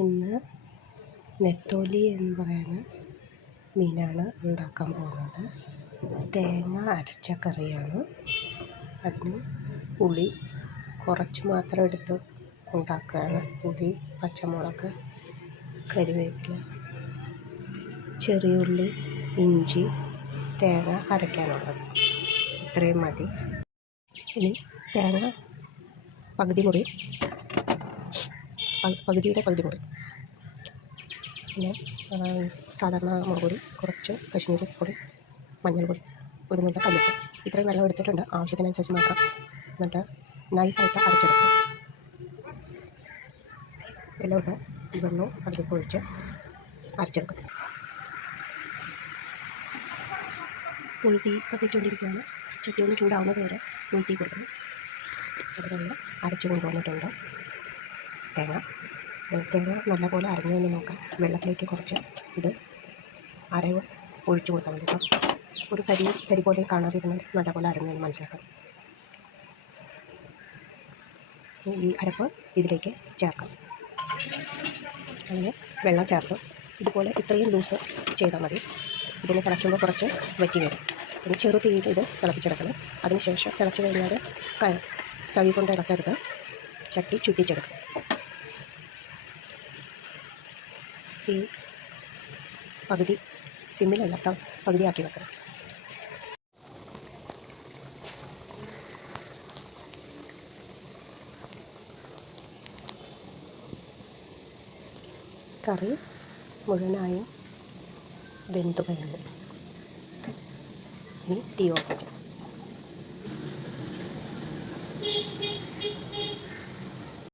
ഇന്ന് നെത്തോലി എന്ന് പറയുന്ന മീനാണ് ഉണ്ടാക്കാൻ പോകുന്നത്. തേങ്ങ അരച്ച കറിയാണ്. അതിന് പുളി കുറച്ച് മാത്രം എടുത്ത് ഉണ്ടാക്കുകയാണ്. പുളി, പച്ചമുളക്, കറിവേപ്പില, ചെറിയുള്ളി, ഇഞ്ചി, തേങ്ങ അരയ്ക്കാനുള്ളത് ഇത്രയും മതി. ഇനി തേങ്ങ പകുതിയുടെ പകുതി മുറി, പിന്നെ സാധാരണ മുളക് പൊടി, കുറച്ച് കശ്മീരി പൊടി, മഞ്ഞൾപ്പൊടി, ഒരു നുള്ള കല്ലുപ്പ്, ഇത്രയും വെള്ളം എടുത്തിട്ടുണ്ട്. ആവശ്യത്തിനനുസരിച്ച് മാത്രം എന്നിട്ട് നൈസായിട്ട് അരച്ചെടുക്കും. എല്ലാം ഇട്ട് ഈ വെള്ളവും അതിലേക്ക് ഒഴിച്ച് അരച്ചെടുക്കും. ഫുൾ തീ കത്തിച്ചുകൊണ്ടിരിക്കുകയാണ്. ചട്ടി ഒന്ന് ചൂടാവുന്നത് വരെ ഫുൾ തീ കൊടുക്കണം. അതുകൊണ്ട് അരച്ച് കൊണ്ടുവന്നിട്ടുണ്ട്. തേങ്ങ നല്ലപോലെ അരഞ്ഞു എന്ന് നോക്കാം. വെള്ളത്തിലേക്ക് കുറച്ച് ഇത് അരവ് ഒഴിച്ചു കൊടുത്താൽ മതി. അപ്പം ഒരു കരി പോലെ കാണാതിരുന്നാൽ നല്ലപോലെ അരഞ്ഞു എന്ന് മനസ്സിലാക്കാം. ഈ അരപ്പ് ഇതിലേക്ക് ചേർക്കാം. അങ്ങനെ വെള്ളം ചേർത്ത് ഇതുപോലെ ഇത്രയും ലൂസ് ചെയ്താൽ മതി. ഇതിനെ തിളയ്ക്കുമ്പോൾ കുറച്ച് വറ്റി വരും. പിന്നെ ചെറു തീയിൽ ഇത് തിളപ്പിച്ചെടുക്കണം. അതിനുശേഷം തിളച്ച് കഴിഞ്ഞാൽ തവി കൊണ്ട് ഇളക്കരുത്, ചട്ടി ചുറ്റിച്ചെടുക്കും. ഈ പകുതി സിമ്മിലല്ല, പകുതിയാക്കി വെക്കണം. കറി മുഴുവനായും വെന്തു കഴിഞ്ഞു. ഇനി തീ ഓഫ് ചെയ്യാം.